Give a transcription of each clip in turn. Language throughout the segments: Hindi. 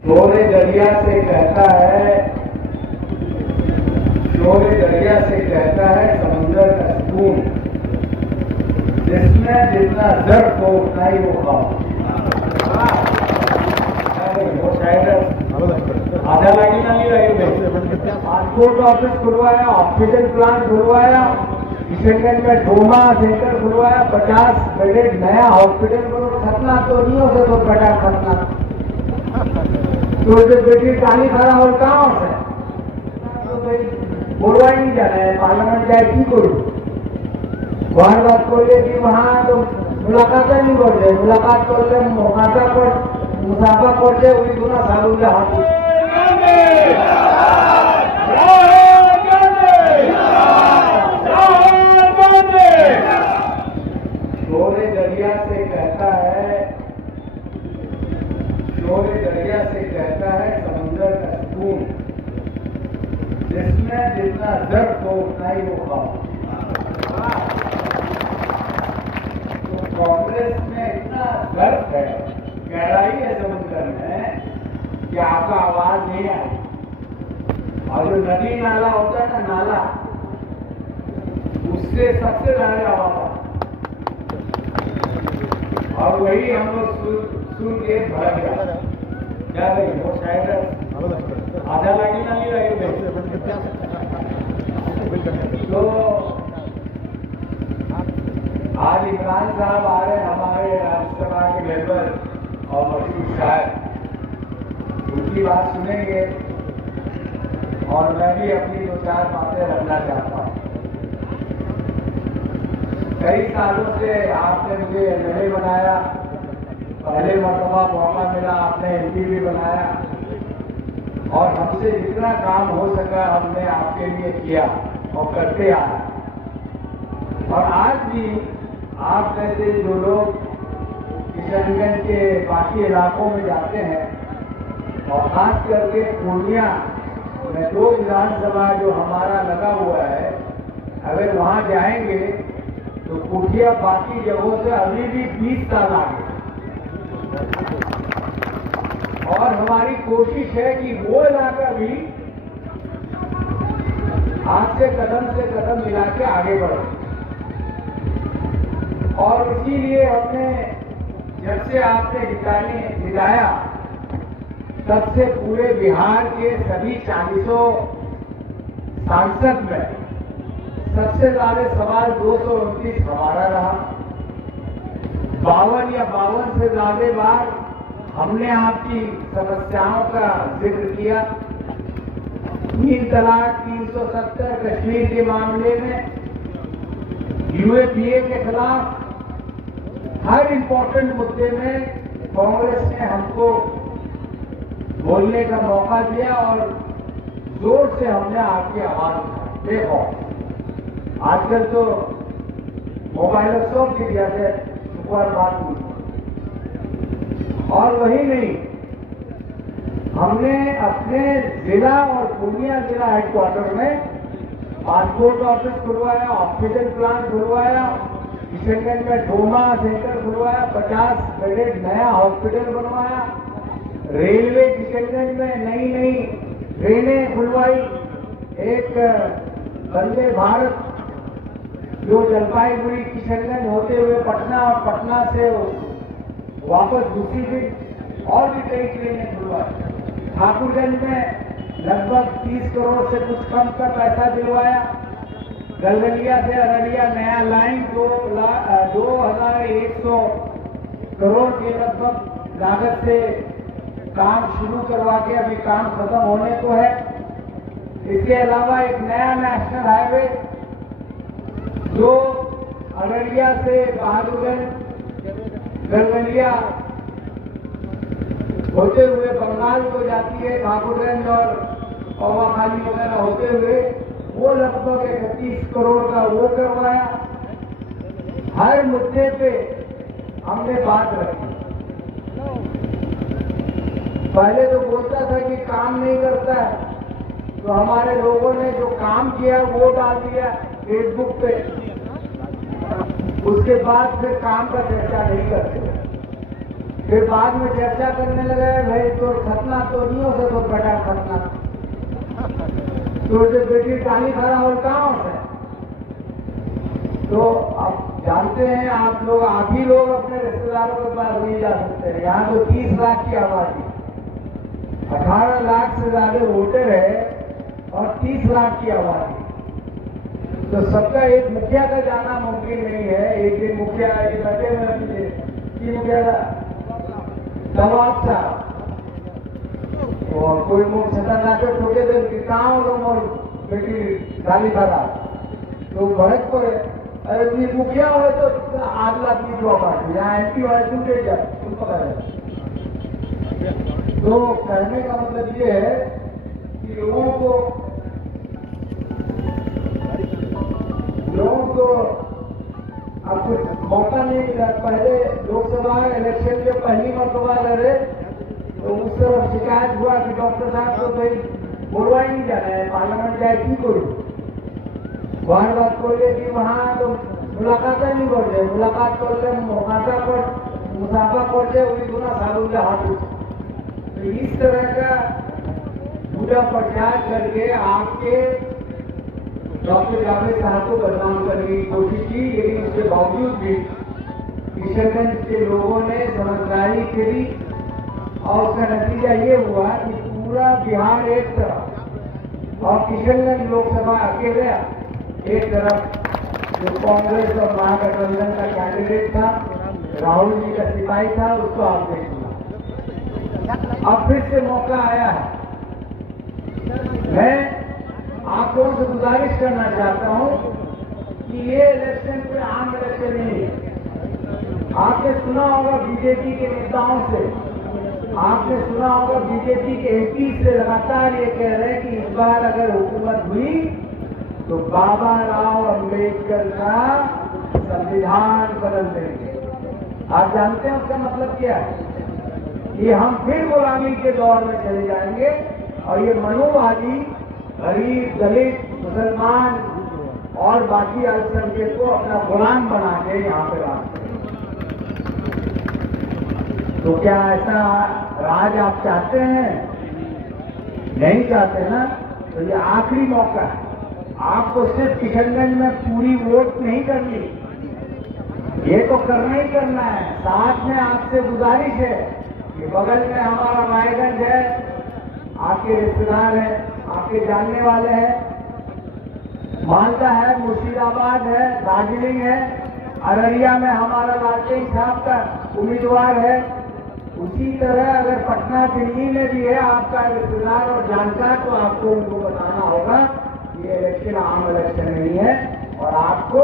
शोरे दरिया से कहता है समुंदर का सुकून, जिसमें जितना दर्द हो उतना ही वो खाओ। वो शायद आधा लागी ना नहीं रही। पासपोर्ट ऑफिस खुलवाया, ऑक्सीजन प्लांट खुलवाया, किशनगंज में ट्रोमा सेंटर खुलवाया, 50 बेडेड नया हॉस्पिटल खतना तो नहीं हो सकता, बेटा खतना तो जो बेटी काली खड़ा हो कहाँ से तो भाई बोलवा ही नहीं जाना है। पार्लियामेंट जाए की करूँ वहां बात कर ले कि वहां तो मुलाकात नहीं कर दे, मुलाकात कर ले मुहासा पर मुसाफा कर दे उन्हीं गुना सालू के हाथ शोरे दरिया से कहता है समुंदर का सुकून, जिसमें जितना दर्द हो उतना ही वो खाओ। तो कांग्रेस में इतना दर्द है, गहराई है समुद्र में कि आपका आवाज नहीं आए। और जो नदी नाला होता है ना, नाला उससे सबसे ज्यादा आवाज आता और वही हम लोग सुन के भर गया। क्या भाई वो शायद आधा लागी ना नहीं रही। तो आज इमरान साहब आ रहे हमारे राज्यसभा के मेंबर और मशहूर शायर, उनकी बात सुनेंगे और मैं भी अपनी 2-4 बातें रखना चाहता हूँ। कई सालों से आपने मुझे एमएलए बनाया, पहले मरतबा मौका मिला आपने एमपी भी बनाया और हमसे जितना काम हो सका हमने आपके लिए किया और करते आए। और आज भी आप जैसे जो लोग किशनगंज के बाकी इलाकों में जाते हैं और खास करके पूर्णिया में 2 विधानसभा जो हमारा लगा हुआ है, अगर वहां जाएंगे तो कुटिया बाकी जगहों से अभी भी 20 साल आगे। और हमारी कोशिश है कि वो इलाका भी हाथ से कदम मिला के आगे बढ़े। और इसीलिए हमने जब से आपने जिताया तब से पूरे बिहार के सभी 400 सांसद में सबसे ज्यादा सवाल 229 हमारा रहा। 52 या 52 से ज्यादा बार हमने आपकी समस्याओं का जिक्र किया। 3 तलाक, 370 कश्मीर के मामले में, यूएपीए के खिलाफ हर इंपॉर्टेंट मुद्दे में कांग्रेस ने हमको बोलने का मौका दिया और जोर से हमने आपकी आवाज उठाई। देखो आजकल तो मोबाइलों की जैसे सुपर बात हुई। और वही नहीं, हमने अपने जिला और पूर्णिया जिला हेडक्वार्टर में पासपोर्ट ऑफिस खुलवाया, ऑक्सीजन प्लांट खुलवाया, किशनगंज में ट्रोमा सेंटर खुलवाया, 50 बेडेड नया हॉस्पिटल बनवाया, रेलवे किशनगंज में नई ट्रेनें खुलवाई, एक वंदे भारत जो जलपाईगुड़ी किशनगंज होते हुए पटना और पटना से वापस दूसरी दिन और भी कई ट्रेनें खुलवाई। ठाकुरगंज में लगभग 30 करोड़ से कुछ कम का पैसा दिलवाया। गलगलिया से अररिया नया लाइन 2100 करोड़ के लगभग लागत से काम शुरू करवा के अभी काम खत्म होने को है। इसके अलावा एक नया नेशनल हाईवे जो अररिया से बहादुरगंज गलगलिया होते हुए बंगाल को जाती है, ठाकुरगंज और पवाखाली वगैरह होते हुए, वो लगभग 31 करोड़ का वो करवाया। हर मुद्दे पे हमने बात रखी। पहले तो बोलता था कि काम नहीं करता है, तो हमारे लोगों ने जो काम किया वो डाल दिया फेसबुक पे। उसके बाद फिर काम का चर्चा नहीं करते। फिर बाद में चर्चा करने लगे, भाई तो खतना तो नहीं हो सकता, तो बेटा खतना तो बेटी काली खड़ा और कहाँ से। तो अब जानते हैं आप लोग, आप ही लोग अपने रिश्तेदारों के पास नहीं जा सकते हैं। यहाँ तो 30 लाख की आबादी, 18 लाख से ज्यादा वोटर है और 30 लाख की आबादी, तो सबका एक मुखिया का जाना मुमकिन नहीं है। एक दिन मुखिया बैठे हुए की मुखिया दबाव साहब और कोई मुख छतर नाचे ठोके दे कि कहाँ हो तुम और बेटी गाली भरा, तो भड़क पड़े, अरे ये मुखिया हो तो आग लाती जो बात, यहाँ एमपी हो तुम दे जा तुम पकड़। तो कहने का मतलब ये है कि लोगों को अब कुछ मौका नहीं मिला। पहले लोकसभा इलेक्शन के पहली मरतबा लड़े तो उस तरफ शिकायत हुआ कि डॉक्टर साहब को भाई बोलवा ही नहीं जाना है, पार्लियामेंट जाए की करूँ। वहां बात बोले कि वहां तो मुलाकात नहीं कर जाए, मुलाकात करते मुसाफा करते उन्हीं गुना सालों के हाथ उठे। तो इस तरह का पूरा प्रचार करके आपके डॉक्टर जावेद साहब को बदनाम करने की कोशिश की, लेकिन उसके बावजूद भी किशनगंज के लोगों ने समझदारी करी और उसका नतीजा ये हुआ कि पूरा बिहार एक तरफ और किशनगंज लोकसभा अकेले एक तरफ। जो कांग्रेस और महागठबंधन का कैंडिडेट था, राहुल जी का सिपाही था, उसको आपने चुना। अब फिर से मौका आया है। मैं आप लोगों से गुजारिश करना चाहता हूं कि ये इलेक्शन कोई आम इलेक्शन नहीं है। आपने सुना होगा बीजेपी के नेताओं से, आपने सुना होगा बीजेपी के एमपी से लगातार ये कह रहे हैं कि इस बार अगर हुकूमत हुई तो बाबा राव अम्बेडकर का संविधान बदल देंगे। आप जानते हैं उसका मतलब क्या है? कि हम फिर गुलामी के दौर में चले जाएंगे और ये मनुवादी गरीब दलित मुसलमान और बाकी अल्पसंख्यक को अपना गुलाम बना के यहाँ पे रखते। तो क्या ऐसा राज आप चाहते हैं? नहीं चाहते ना? तो ये आखिरी मौका है। आपको सिर्फ किशनगंज में पूरी वोट नहीं करनी, ये तो करना ही करना है। साथ में आपसे गुजारिश है कि बगल में हमारा रायगंज है, आपके रिश्तेदार है, आपके जानने वाले हैं, मालदा है, मुर्शिदाबाद है, दार्जिलिंग है, अररिया में हमारा लालटेन साहब का उम्मीदवार है। उसी तरह अगर पटना दिल्ली में भी है आपका रिश्तेदार और जानकार, तो आपको उनको बताना होगा ये इलेक्शन आम इलेक्शन नहीं है और आपको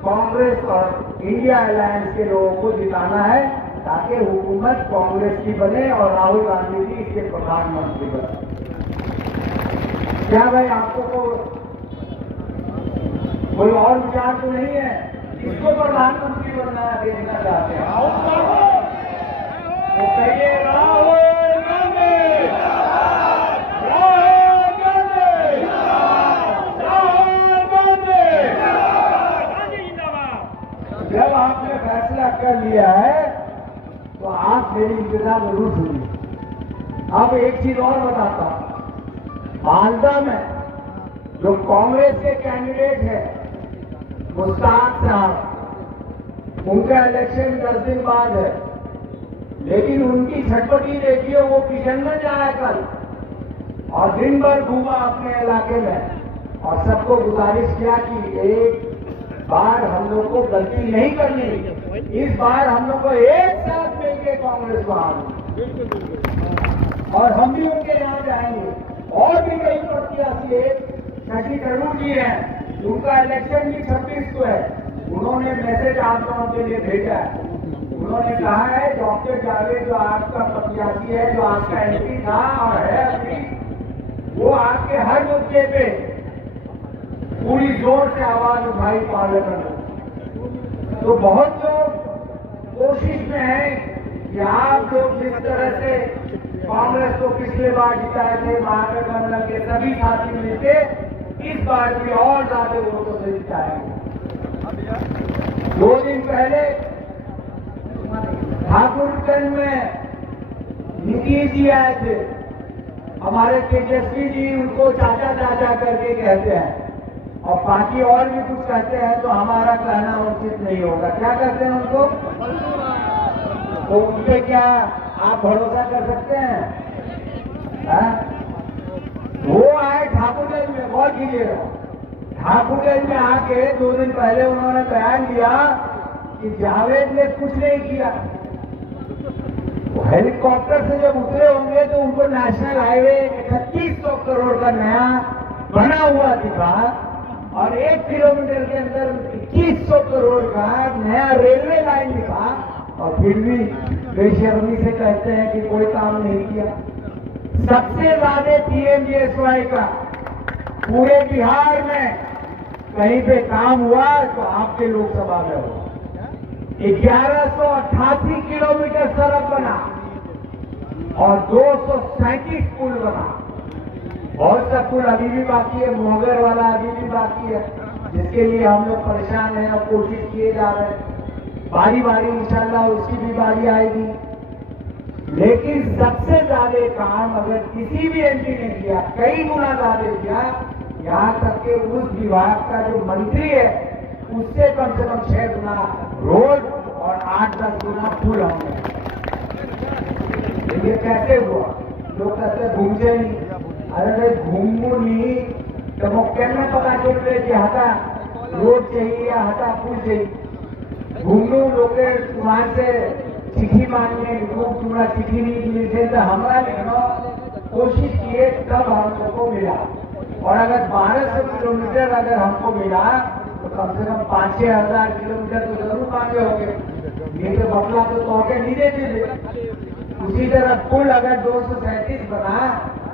कांग्रेस और इंडिया अलायंस के लोगों को जिताना है ताकि हुकूमत कांग्रेस की बने और राहुल गांधी जी इसके प्रधानमंत्री बने। क्या भाई आपको कोई और विचार तो नहीं है? किसको प्रधानमंत्री बनना देखना चाहते हैं? तो कहिए राहुल गांधी, राहुल गांधी, राहुल गांधी। जब आपने फैसला कर लिया है तो आप मेरी इंतजार जरूर सुनिए। अब एक चीज और बताता हूं, मालदा में जो कांग्रेस के कैंडिडेट है मुश्ताक साहब, उनका इलेक्शन 10 दिन बाद है, लेकिन उनकी छटपटी देखिए। वो किशनगंज आया कल और दिन भर घूमा अपने इलाके में और सबको गुजारिश किया कि एक बार हम लोग को गलती नहीं करनी, इस बार हम लोग को एक साथ मिलकर कांग्रेस को आनी और हम भी उनके यहाँ जाएंगे। और भी कई प्रत्याशी है, शशि थरूर जी हैं, उनका इलेक्शन भी 26 को है। उन्होंने मैसेज आप लोगों के लिए भेजा है। उन्होंने कहा है डॉक्टर जावेद जो आपका प्रत्याशी है, जो आपका एमपी था और है अभी, वो आपके हर मुद्दे पे पूरी जोर से आवाज उठाई पार्लियामेंट में। तो बहुत लोग कोशिश में है कि आप लोग जिस तरह से कांग्रेस को पिछले बार जिताए थे, महागठबंधन के सभी साथी मिलके इस बार भी और ज्यादा वोटों से जिताएंगे। 2 दिन पहले ठाकुरगंज में नीतीश जी आए थे, हमारे तेजस्वी जी उनको चाचा चाचा करके कहते हैं, और बाकी और भी कुछ कहते हैं, तो हमारा कहना उचित नहीं होगा। क्या कहते हैं उनको? तो उन पे क्या आप भरोसा कर सकते हैं? वो आए ठाकुरगंज में, गौर कीजिएगा, ठाकुरगंज में आके 2 दिन पहले उन्होंने बयान दिया कि जावेद ने कुछ नहीं किया। वो हेलीकॉप्टर से जब उतरे होंगे तो उनको नेशनल हाईवे 3100 करोड़ का नया बना हुआ दिखा, और 1 किलोमीटर के अंदर 2100 करोड़ का नया रेलवे लाइन दिखा, और फिर भी बेशर्मी से कहते हैं कि कोई काम नहीं किया। सबसे ज्यादा पीएमजीएसवाई का पूरे बिहार में कहीं पे काम हुआ तो आपके लोकसभा में हुआ। 1188 किलोमीटर सड़क बना और 237 पुल बना। बहुत सा पुल अभी भी बाकी है, मोहगर वाला अभी भी बाकी है, जिसके लिए हम लोग परेशान हैं और कोशिश किए जा रहे हैं। बारी बारी इंशाल्लाह उसकी भी बारी आएगी। लेकिन सबसे ज्यादा काम अगर किसी भी एमपी ने किया, कई गुना ज्यादा किया, यहाँ तक के उस विभाग का जो मंत्री है उससे कम से कम 6 गुना रोड और 8-10 गुना पुल होंगे। ये कैसे हुआ? लोग कहते घूमते नहीं, अरे घूमू नहीं तो वो कहना पता चल रहे कि हटा रोड चाहिए या हटा पुल चाहिए। घूमू लोग वहां से चिट्ठी मांगने, लोग पूरा चिट्ठी नहीं मिलते तो हमारा लिखना कोशिश किए तब हम लोग को मिला। और अगर 1200 किलोमीटर अगर हमको मिला तो कम से कम 5-6 हजार किलोमीटर तो जरूर मांगे होंगे। ये तो बदला तो तोहके नहीं देते थे। उसी तरह पुल अगर 237 बना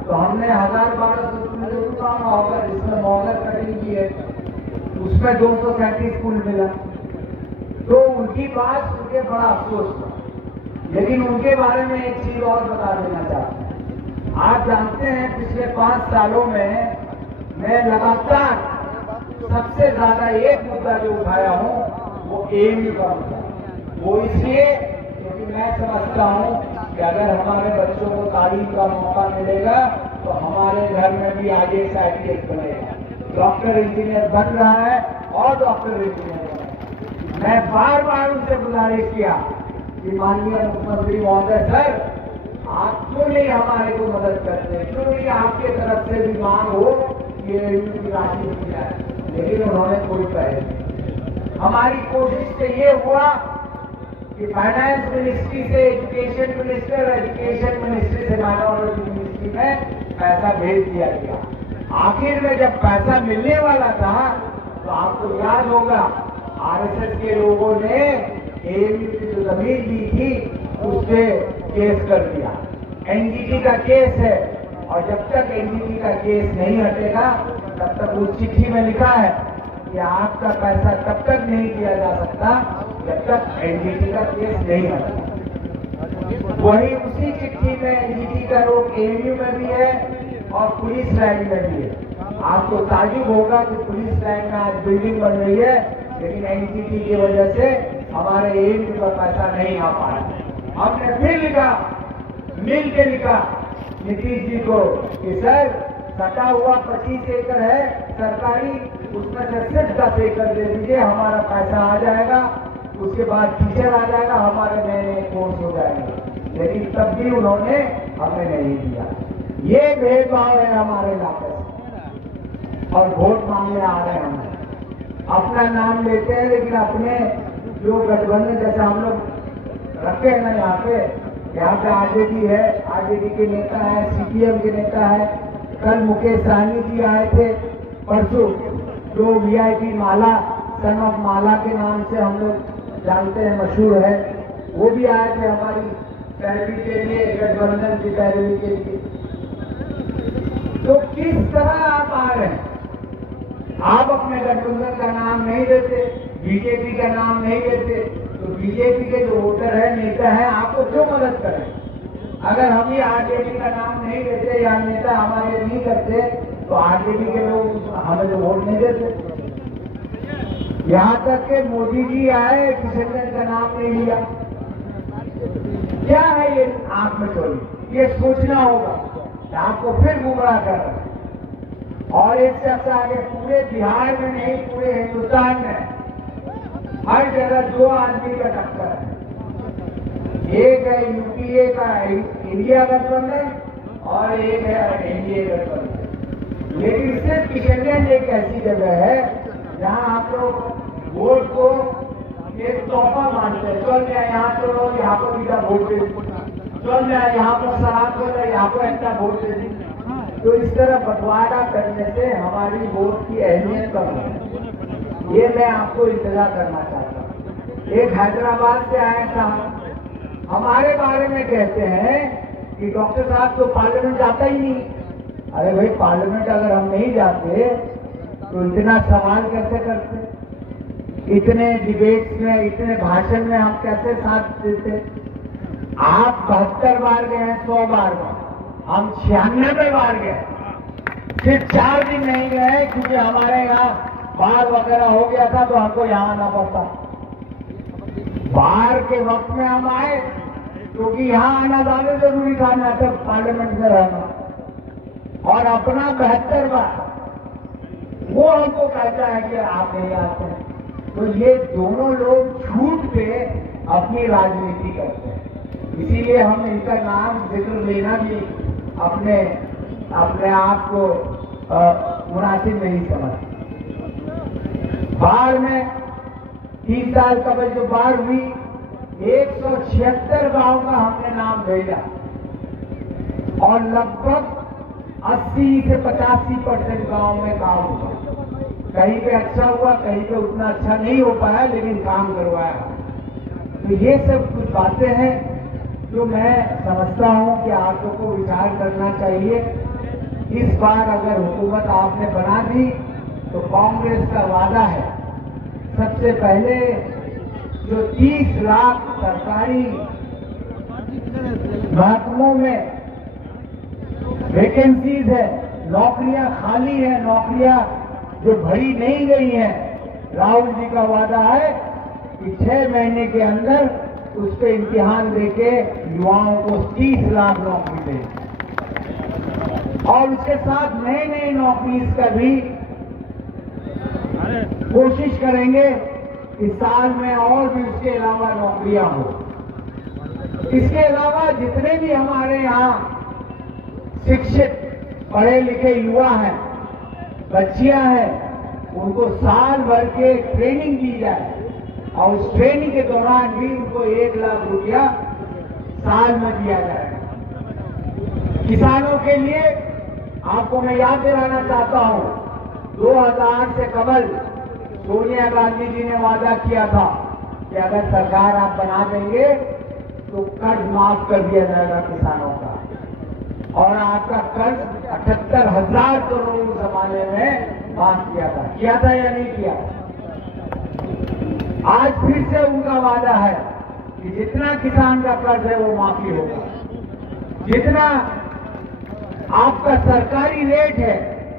तो हमने 1000-1200 किलोमीटर जरूर मांगा होगा, जिसमें मोहगर कटिंग की है, उसमें 237 पुल मिला। तो उनकी बात सुन के बड़ा अफसोस हुआ। लेकिन उनके बारे में एक चीज और बता देना चाहता हूं। आप जानते हैं पिछले 5 सालों में मैं लगातार सबसे ज्यादा एक मुद्दा जो उठाया हूं वो एएमयू का मुद्दा। वो इसलिए क्योंकि मैं समझता हूं कि अगर हमारे बच्चों को तालीम का मौका मिलेगा तो हमारे घर में भी आगे साइंटिस्ट बनेगा, डॉक्टर इंजीनियर बन रहा है और डॉक्टर इंजीनियर बनेगा। मैं बार बार उनसे गुजारिश किया कि माननीय मुख्यमंत्री महोदय सर, आप क्यों नहीं हमारे को मदद करते, क्यों नहीं आपके तरफ से भी मांग हो कि एएमयू की राशि मिल जाए। लेकिन उन्होंने कोई पहल नहीं। हमारी कोशिश से ये हुआ कि फाइनेंस मिनिस्ट्री से एजुकेशन मिनिस्ट्री से माइनॉरिटी मिनिस्ट्री में पैसा भेज दिया गया। आखिर में जब पैसा मिलने वाला था तो आपको याद होगा आरएसएस के लोगों ने एएमयू की जो जमीन दी थी उस पे केस कर दिया। एनजीटी का केस है, और जब तक एनजीटी का केस नहीं हटेगा तब तक उस चिट्ठी में लिखा है कि आपका पैसा तब तक नहीं दिया जा सकता जब तक एनजीटी का केस नहीं हटेगा। वही उसी चिट्ठी में एनजीटी का रोक एएमयू में भी है और पुलिस लाइन में भी है। आपको ताजुब होगा कि पुलिस लाइन में आज बिल्डिंग बन रही है, लेकिन एनजीटी की वजह से हमारे एएमयू का पैसा नहीं आ पा रहा। हमने फिर लिखा, मिल के लिखा नीतीश जी को कि सर सटा हुआ 25 एकड़ है सरकारी, उसमें से सिर्फ 10 एकड़ दे दीजिए, हमारा पैसा आ जाएगा, उसके बाद टीचर आ जाएगा, हमारे नए नए कोर्स हो जाएंगे। लेकिन तब भी उन्होंने हमें नहीं दिया। ये भेदभाव है हमारे इलाके से। और वोट मांगने आ रहे हैं, हम अपना नाम लेते हैं लेकिन अपने जो गठबंधन जैसे हम लोग रखे हैं ना यहाँ पे आरजेडी है, आरजेडी के नेता है, सीपीएम के नेता है। कल मुकेश सहनी जी आए थे परसों, जो वीआईपी माला, सन ऑफ माला के नाम से हम लोग जानते हैं, मशहूर है, वो भी आए थे हमारी पैरवी के लिए, गठबंधन की पैरवी के लिए। तो किस तरह आप आ रहे हैं? आप अपने गठबंधन का नाम नहीं देते, बीजेपी का नाम नहीं देते, तो बीजेपी के जो वोटर है, नेता है, आपको क्यों मदद करें? अगर हम ही आरजेडी का नाम नहीं देते या नेता हमारे नहीं करते तो आरजेडी के लोग हमें तो वोट नहीं देते। यहाँ तक के मोदी जी आए, किशनगंज का नाम नहीं लिया। क्या है ये आंख में चोरी? ये सोचना होगा कि आपको फिर गुमराह कर रहे हैं। और इससे आगे पूरे बिहार में नहीं, पूरे हिंदुस्तान में हर जगह दो आदमी का टक्कर है। एक है यूपीए का इंडिया गठबंधन और एक है एनडीए गठबंधन। लेकिन सिर्फ किशनगंज एक ऐसी जगह है जहां आप लोग वोट को एक तोहफा मानते हैं। चल मैं यहाँ चलो, यहाँ पर बीटा वोट दे दी, चल मैं यहाँ पर शराब कर रहा, यहाँ पर इतना वोट दे दी। तो इस तरह बंटवारा करने से हमारी वोट की अहमियत कम है। ये मैं आपको इत्तला करना चाहता हूँ। एक हैदराबाद से आया साहब हमारे बारे में कहते हैं कि डॉक्टर साहब तो पार्लियामेंट जाता ही नहीं। अरे भाई, पार्लियामेंट अगर हम नहीं जाते तो इतना सवाल कैसे करते? इतने डिबेट्स में, इतने भाषण में हम कैसे साथ देते? आप 72 बार गए हैं, 100 बार गए, हम 96 बार गए। सिर्फ 4 दिन नहीं गए क्योंकि हमारे यहाँ बाढ़ वगैरह हो गया था तो हमको यहाँ आना पड़ता। बाढ़ के वक्त में हम आए क्योंकि यहाँ आना ज्यादा जरूरी था, ना तो पार्लियामेंट में रहना। और अपना 72 बार वो हमको कहता है कि आप नहीं आते हैं। तो ये दोनों लोग झूठ पे अपनी राजनीति करते हैं। इसीलिए हम इनका नाम जिक्र लेना भी अपने आप को मुनासिब नहीं समझते। बाढ़ में 30 साल कबल जो बाढ़ हुई, 176 गांव का हमने नाम भेजा और लगभग 80 से 85% गांव में काम हुआ। कहीं पे अच्छा हुआ, कहीं पे उतना अच्छा नहीं हो पाया, लेकिन काम करवाया। तो ये सब कुछ बातें हैं जो मैं समझता हूं कि आप लोग को विचार करना चाहिए। इस बार अगर हुकूमत आपने बना दी तो कांग्रेस का वादा है, सबसे पहले जो 30 लाख सरकारी महकमों में वैकेंसीज है, नौकरियां खाली है, नौकरियां जो भरी नहीं गई हैं, राहुल जी का वादा है कि 6 महीने के अंदर उस पर इम्तिहान देके युवाओं को 30 लाख नौकरी दें। और उसके साथ नए नए नौकरी का भी कोशिश करेंगे कि साल में और भी उसके अलावा नौकरियां हो। इसके अलावा जितने भी हमारे यहाँ शिक्षित पढ़े लिखे युवा हैं, बच्चियां हैं, उनको साल भर के ट्रेनिंग दी जाए और उस ट्रेनिंग के दौरान भी उनको 1 लाख रुपया साल में दिया जाए। किसानों के लिए आपको मैं याद दिलाना चाहता हूं, 2000 से कबल सोनिया गांधी जी ने वादा किया था कि अगर सरकार आप बना देंगे तो कर्ज माफ कर दिया जाएगा किसानों का। और आपका कर्ज 78,000 करोड़ उस जमाने में माफ किया था या नहीं किया? आज फिर से उनका वादा है कि जितना किसान का कर्ज है वो माफी होगा। जितना आपका सरकारी रेट है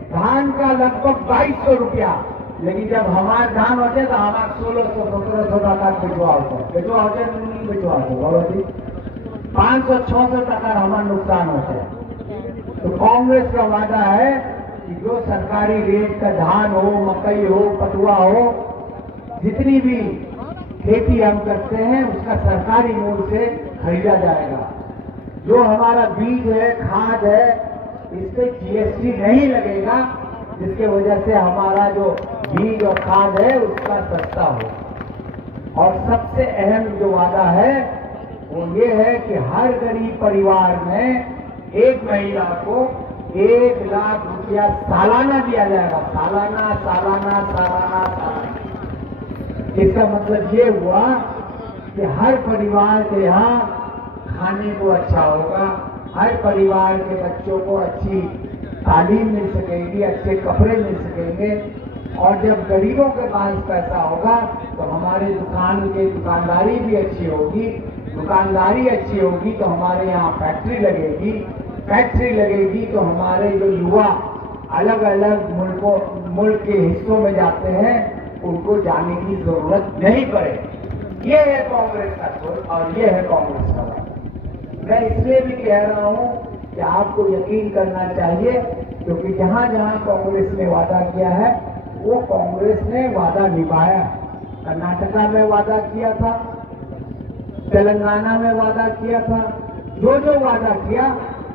धान का लगभग 2200 रुपया, लेकिन जब हमारे धान होते तो हमारा 1600-1700 टका बिचवा होता है, बिचवा होते नहीं बिचवा होते बाबा जी, 500-600 टका हमारा नुकसान होता है। तो कांग्रेस का वादा है कि जो सरकारी रेट का धान हो, मकई हो, पटुआ हो, जितनी भी खेती हम करते हैं उसका सरकारी मूल्य से खरीदा जाएगा। जो हमारा बीज है, खाद है, इस पे जीएसटी नहीं लगेगा, जिसके वजह से हमारा जो बीज और खाद है उसका सस्ता हो। और सबसे अहम जो वादा है वो ये है कि हर गरीब परिवार में एक महिला को 1 लाख रुपया सालाना दिया जाएगा। सालाना सालाना सालाना सालाना। इसका मतलब ये हुआ कि हर परिवार के यहाँ खाने को अच्छा होगा, हर परिवार के बच्चों को अच्छी तालीम मिल सकेगी, अच्छे कपड़े मिल सकेंगे। और जब गरीबों के पास पैसा होगा तो हमारे दुकान की दुकानदारी भी अच्छी होगी, दुकानदारी अच्छी होगी तो हमारे यहाँ फैक्ट्री लगेगी, फैक्ट्री लगेगी तो हमारे जो युवा अलग अलग मुल्क के हिस्सों में जाते हैं उनको जाने की जरूरत नहीं पड़ेगी। ये है कांग्रेस का सोच और ये है कांग्रेस का। मैं इसलिए भी कह रहा हूं कि आपको यकीन करना चाहिए, क्योंकि जहां जहां कांग्रेस ने वादा किया है वो कांग्रेस ने वादा निभाया। कर्नाटका में वादा किया था, तेलंगाना में वादा किया था, जो जो वादा किया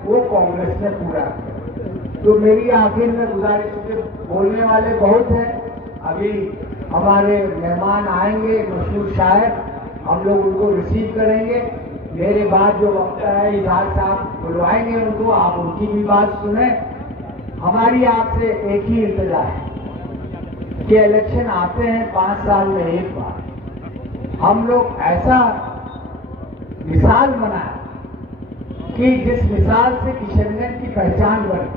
वो कांग्रेस ने पूरा किया। तो मेरी आखिर में गुजारिश है, बोलने वाले बहुत हैं, अभी हमारे मेहमान आएंगे, मशहूर शायर, हम लोग उनको रिसीव करेंगे। मेरे बाद जो वक्ता है इजहार साहब बुलवाएंगे उनको, आप उनकी भी बात सुने। हमारी आपसे एक ही इल्तिजा है कि इलेक्शन आते हैं 5 साल में एक बार, हम लोग ऐसा मिसाल बनाए कि जिस मिसाल से किशनगंज की पहचान बने।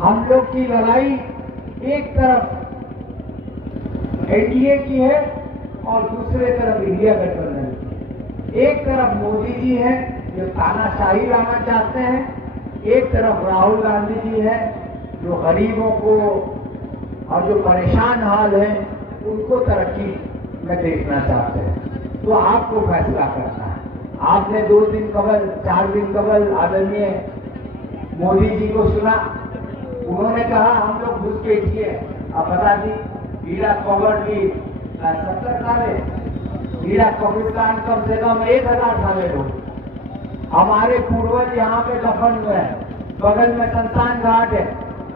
हम लोग की लड़ाई एक तरफ एनडीए की है और दूसरे तरफ इंडिया गठबंधन की। एक तरफ मोदी जी हैं जो तानाशाही लाना चाहते हैं, एक तरफ राहुल गांधी जी हैं जो गरीबों को और जो परेशान हाल हैं उनको तरक्की में देखना चाहते हैं। तो आपको फैसला करना है। आपने 2 दिन कबल 4 दिन कबल आदरणीय मोदी जी को सुना, उन्होंने कहा हम लोग घुसपैठिए हैं। अब बता दी हीरा कॉबर की 70 साल है, हीरा कब्रिस्तान कम से कम 1000 साल हो। हमारे पूर्वज यहाँ पे दफन हुए हैं, बगल में शमशान घाट है,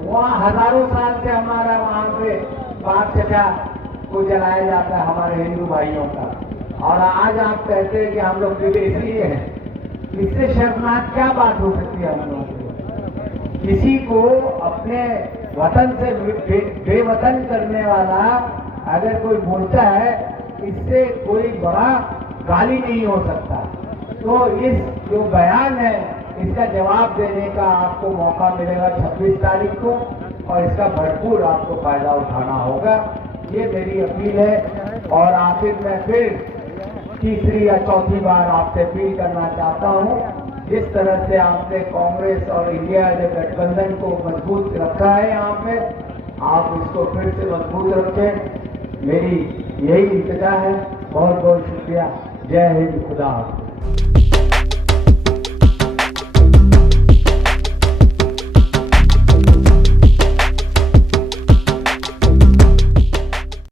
वहाँ हजारों साल से हमारा वहाँ पे बाप चचा को जलाया जाता है हमारे हिंदू भाइयों का। और आज आप कहते हैं कि हम लोग विदेशी हैं। इससे शर्मनाक क्या बात हो सकती है हम लोगों को? किसी को अपने वतन से बेवतन करने वाला अगर कोई बोलता है, इससे कोई बड़ा गाली नहीं हो सकता। तो इस जो बयान है इसका जवाब देने का आपको मौका मिलेगा 26 तारीख को, और इसका भरपूर आपको फायदा उठाना होगा, ये मेरी अपील है। और आखिर में फिर तीसरी या चौथी बार आपसे अपील करना चाहता हूँ, जिस तरह से आपने कांग्रेस और इंडिया गठबंधन को मजबूत रखा है यहाँ पे, आप इसको फिर से मजबूत रखें। मेरी यही इल्तिजा है। बहुत बहुत शुक्रिया। जय हिंद, खुदा हाफिज़।